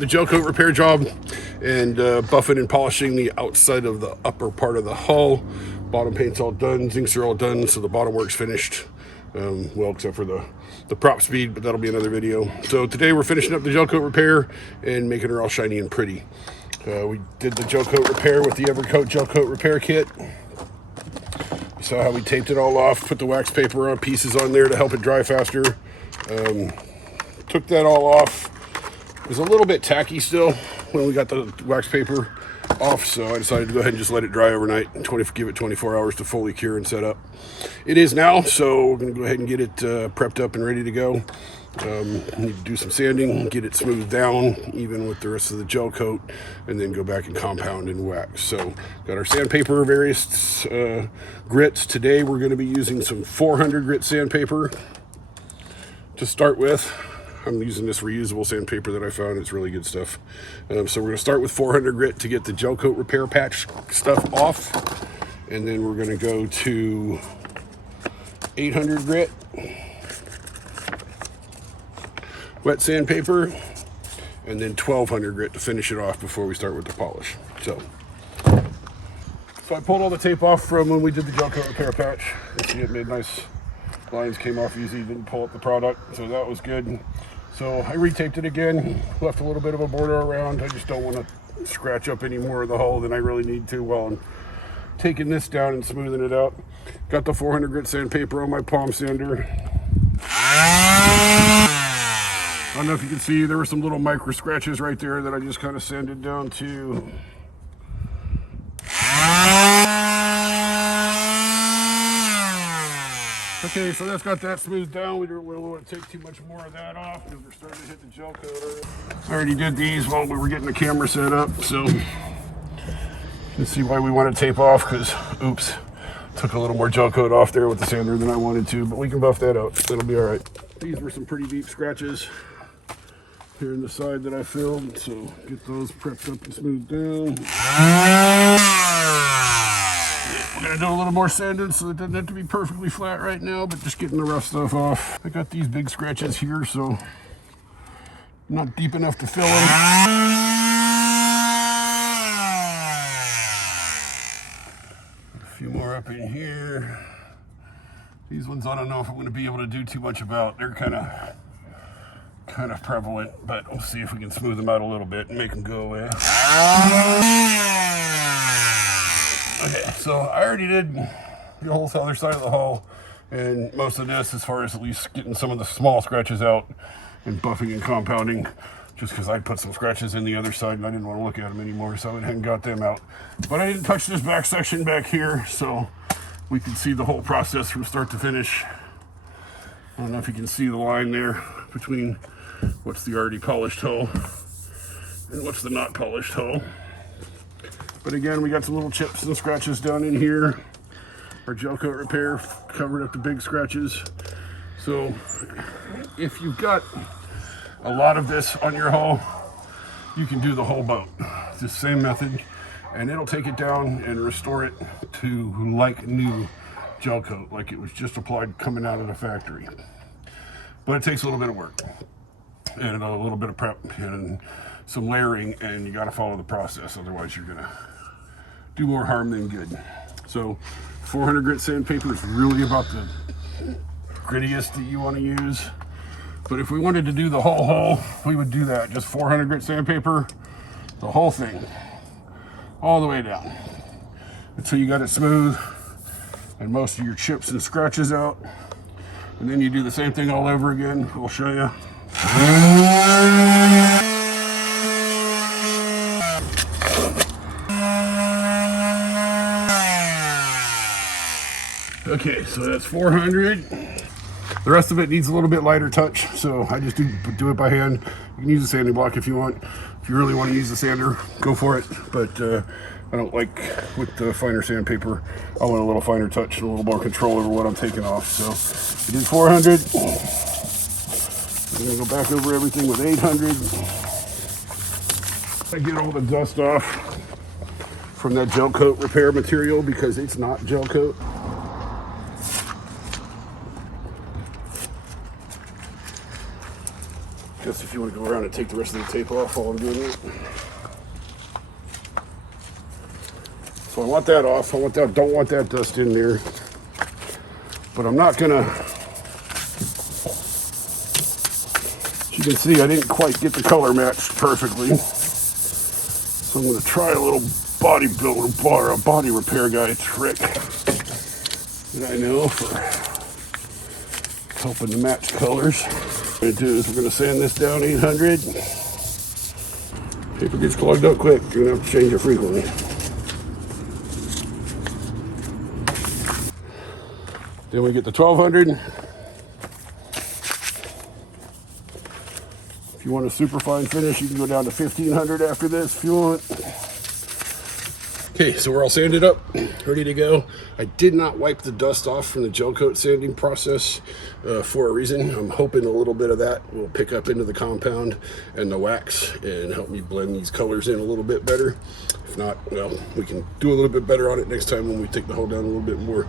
the gel coat repair job and buffing and polishing the outside of the upper part of the hull. Bottom paint's all done, zincs are all done, so the bottom work's finished. Well, except for the prop speed, but that'll be another video. So today we're finishing up the gel coat repair and making her all shiny and pretty. We did the gel coat repair with the Fiberglass gel coat repair kit. You saw how we taped it all off, put the wax paper on pieces on there to help it dry faster. Took that all off. It was a little bit tacky still when we got the wax paper off, so I decided to go ahead and just let it dry overnight and give it 24 hours to fully cure and set up. It is now, so we're going to go ahead and get it prepped up and ready to go. Need to do some sanding, get it smoothed down even with the rest of the gel coat, and then go back and compound and wax. So got our sandpaper, various grits. Today we're going to be using some 400 grit sandpaper to start with. I'm using this reusable sandpaper that I found. It's really good stuff. So we're going to start with 400 grit to get the gel coat repair patch stuff off, and then we're going to go to 800 grit wet sandpaper, and then 1200 grit to finish it off before we start with the polish. So I pulled all the tape off from when we did the gel coat repair patch. You see it made nice lines, came off easy, didn't pull up the product, so that was good. So I retaped it again, left a little bit of a border around. I just don't want to scratch up any more of the hull than I really need to while I'm taking this down and smoothing it out. Got the 400 grit sandpaper on my palm sander. I don't know if you can see, there were some little micro scratches right there that I just kind of sanded down to. Okay, so that's got that smoothed down. We don't really want to take too much more of that off because we're starting to hit the gel coat. I already did these while we were getting the camera set up, so you can see why we want to tape off, because, oops, took a little more gel coat off there with the sander than I wanted to, but we can buff that out. That'll be all right. These were some pretty deep scratches here in the side that I filled, so get those prepped up and smoothed down. We're gonna do a little more sanding, so it doesn't have to be perfectly flat right now, but just getting the rough stuff off. I got these big scratches here, so not deep enough to fill them. A few more up in here. These ones I don't know if I'm gonna be able to do too much about. They're kind of prevalent, but we'll see if we can smooth them out a little bit and make them go away. Okay, so I already did the whole other side of the hull and most of this, as far as at least getting some of the small scratches out and buffing and compounding, just because I put some scratches in the other side and I didn't want to look at them anymore, so I went ahead and got them out. But I didn't touch this back section back here, so we can see the whole process from start to finish. I don't know if you can see the line there between what's the already polished hull and what's the not polished hull. But again, we got some little chips and scratches down in here. Our gel coat repair covered up the big scratches. So if you've got a lot of this on your hull, you can do the whole boat. It's the same method, and it'll take it down and restore it to like new gel coat, like it was just applied coming out of the factory. But it takes a little bit of work and a little bit of prep and some layering, and you got to follow the process, otherwise you're gonna do more harm than good. So 400 grit sandpaper is really about the grittiest that you want to use, but if we wanted to do the whole hull, we would do that, just 400 grit sandpaper, the whole thing, all the way down until you got it smooth and most of your chips and scratches out, and then you do the same thing all over again. We'll show you. Okay, so that's 400. The rest of it needs a little bit lighter touch, so I just do it by hand. You can use a sanding block if you want. If you really want to use the sander, go for it. But I don't like with the finer sandpaper. I want a little finer touch and a little more control over what I'm taking off. So I did 400. I'm gonna go back over everything with 800. I get all the dust off from that gel coat repair material because it's not gel coat. just if you want to go around and take the rest of the tape off while I'm doing it. So I want that off. Don't want that dust in there. But I'm not gonna, as you can see, I didn't quite get the color matched perfectly. So I'm gonna try a little body builder or a body repair guy trick that I know for helping to match colors. What we're gonna do is we're gonna sand this down 800. Paper gets clogged up quick. You're gonna have to change it frequently. Then we get the 1200. If you want a super fine finish, you can go down to 1500 after this if you want. Okay, so we're all sanded up, ready to go. I did not wipe the dust off from the Gelcoat sanding process for a reason. I'm hoping a little bit of that will pick up into the compound and the wax and help me blend these colors in a little bit better. If not, well, we can do a little bit better on it next time when we take the hull down a little bit more.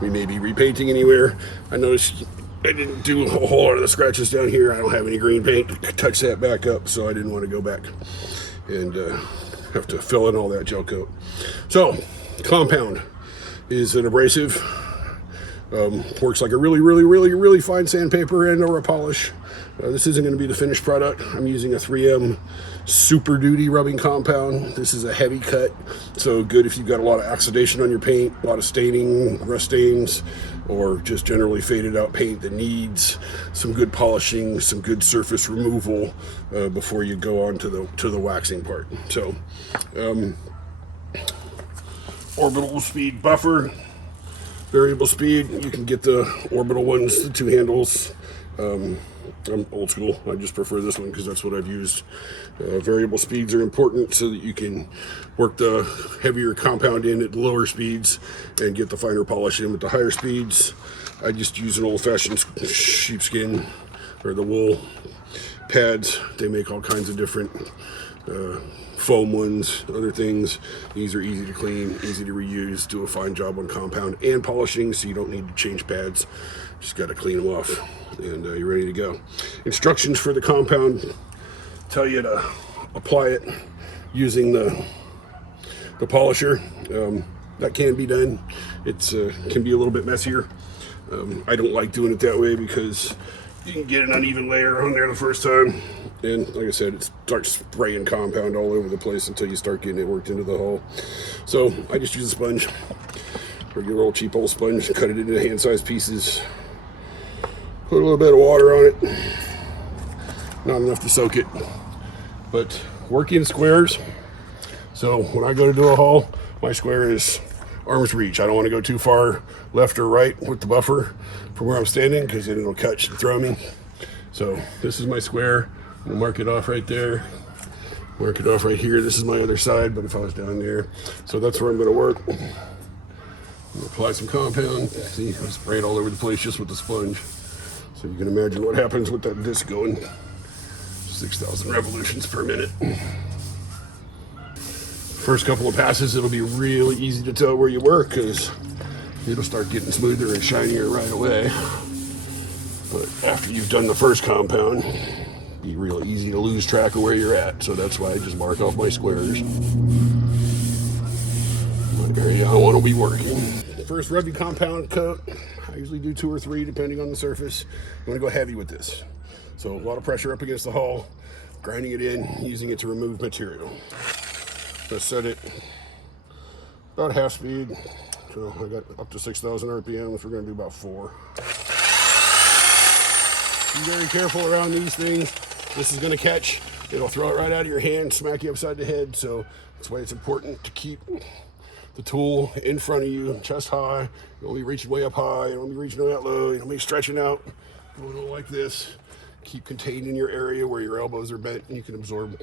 We may be repainting anywhere. I noticed I didn't do a whole lot of the scratches down here. I don't have any green paint to touch that back up, so I didn't want to go back and have to fill in all that gel coat. So, compound is an abrasive. Works like a really fine sandpaper and or a polish. This isn't going to be the finished product. I'm using a 3M Super Duty rubbing compound. This is a heavy cut, so good if you've got a lot of oxidation on your paint, a lot of staining, rust stains, or just generally faded out paint that needs some good polishing, some good surface removal before you go on to the waxing part. So, orbital speed buffer, variable speed. You can get the orbital ones, the 2 handles. I'm old school. I just prefer this one because that's what I've used. Variable speeds are important so that you can work the heavier compound in at lower speeds and get the finer polish in with the higher speeds. I just use an old-fashioned sheepskin or the wool pads. They make all kinds of different foam ones, other things. These are easy to clean, easy to reuse, do a fine job on compound and polishing, so you don't need to change pads. Just got to clean them off and you're ready to go. Instructions for the compound tell you to apply it using the polisher. That can be done. It's can be a little bit messier. I don't like doing it that way because you can get an uneven layer on there the first time, and like I said, it starts spraying compound all over the place until you start getting it worked into the hull. So I just use a sponge, regular old cheap old sponge, cut it into hand-sized pieces, put a little bit of water on it, not enough to soak it, but work in squares. So when I go to do a hull, my square is arm's reach. I don't want to go too far left or right with the buffer from where I'm standing because then it'll catch and throw me. So this is my square. I'm gonna mark it off right there. Mark it off right here. This is my other side, but if I was down there. So that's where I'm gonna work. I'm gonna apply some compound. See, I spray it all over the place just with the sponge. So you can imagine what happens with that disc going 6,000 revolutions per minute. First couple of passes, it'll be really easy to tell where you work because it'll start getting smoother and shinier right away. But after you've done the first compound, it'll be real easy to lose track of where you're at. So that's why I just mark off my squares. My area I want to be working. First rubbing compound coat, I usually do 2 or 3 depending on the surface. I'm going to go heavy with this. So a lot of pressure up against the hull, grinding it in, using it to remove material. I set it about half speed, so I got up to 6,000 RPMs. We're going to do about 4. Be very careful around these things. This is going to catch. It'll throw it right out of your hand, smack you upside the head. So that's why it's important to keep the tool in front of you, chest high. You don't be reaching way up high. You don't be reaching that low. You don't be stretching out. Going like this. Keep contained in your area where your elbows are bent and you can absorb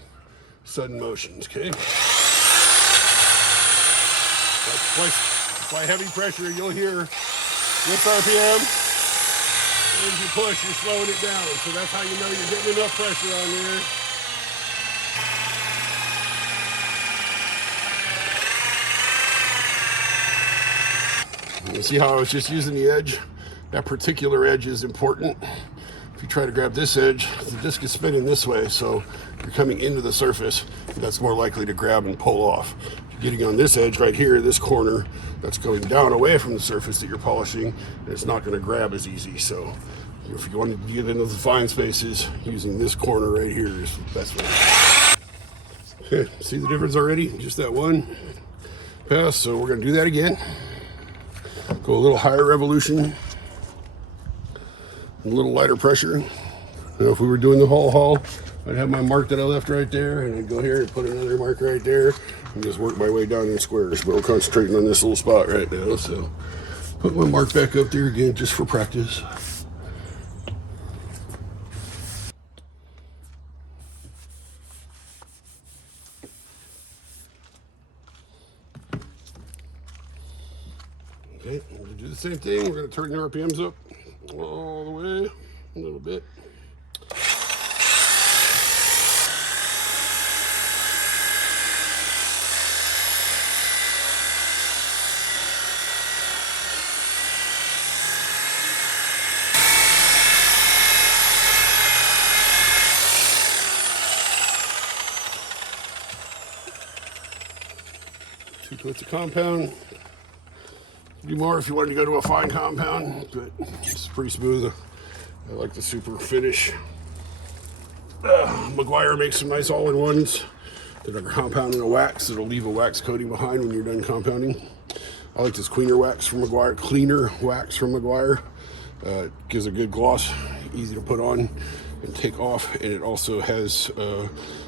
sudden motions, okay? Apply heavy pressure, you'll hear this RPM. And as you push, you're slowing it down. So that's how you know you're getting enough pressure on there. You see how I was just using the edge? That particular edge is important. If you try to grab this edge, the disc is spinning this way, so you're coming into the surface. That's more likely to grab and pull off. If you're getting on this edge right here, this corner, that's going down away from the surface that you're polishing, and it's not going to grab as easy. So if you want to get into the fine spaces, using this corner right here is the best way. Okay, see the difference already? Just that one pass, so we're going to do that again. Go a little higher revolution, a little lighter pressure. Now, if we were doing the whole hull, I'd have my mark that I left right there, and I'd go here and put another mark right there, and just work my way down in squares. But we're concentrating on this little spot right now, so put my mark back up there again just for practice. Okay, we're going to do the same thing. We're going to turn the RPMs up all the way a little bit. Two coats of compound. Do more if you wanted to go to a fine compound, but it's pretty smooth. I like the super finish. Meguiar makes some nice all-in-ones that are compounding a wax. It'll leave a wax coating behind when you're done compounding. I like this cleaner wax from Meguiar. Gives a good gloss, easy to put on and take off, and it also has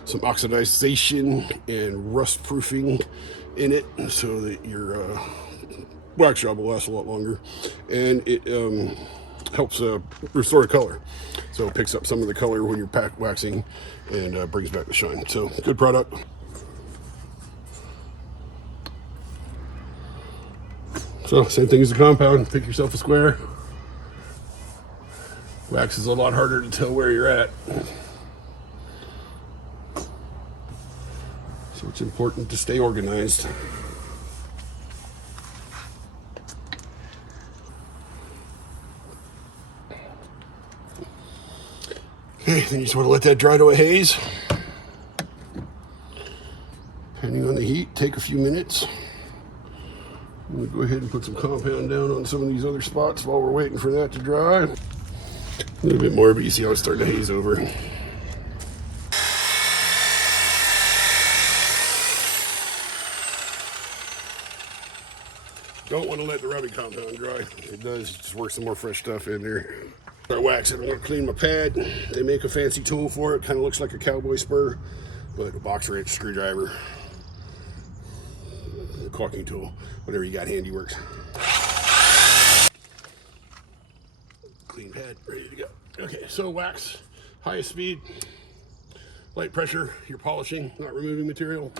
some oxidization and rust proofing in it, so that your wax job will last a lot longer, and it helps restore color. So it picks up some of the color when you're pack waxing and brings back the shine. So good product. So same thing as the compound. Pick yourself a square. Wax is a lot harder to tell where you're at, so it's important to stay organized. Okay, then you just want to let that dry to a haze. Depending on the heat, take a few minutes. I'm going to go ahead and put some compound down on some of these other spots while we're waiting for that to dry. A little bit more, but you see how it's starting to haze over. Don't want to let the rubbing compound dry. It does, just work some more fresh stuff in there. Start waxing. I'm going to clean my pad. They make a fancy tool for it. Kind of looks like a cowboy spur, but a box wrench, screwdriver, a caulking tool, whatever you got handy works. Clean pad, ready to go. Okay, so wax, highest speed, light pressure. You're polishing, not removing material.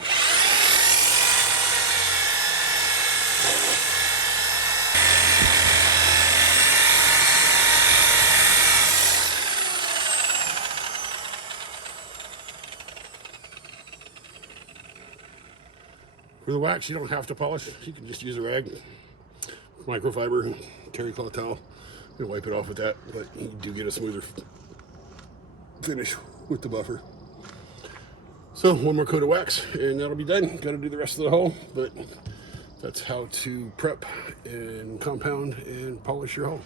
For the wax, you don't have to polish. You can just use a rag, microfiber, terry cloth towel. You can wipe it off with that, but you do get a smoother finish with the buffer. So one more coat of wax and that'll be done. Got to do the rest of the hull, but that's how to prep and compound and polish your hull.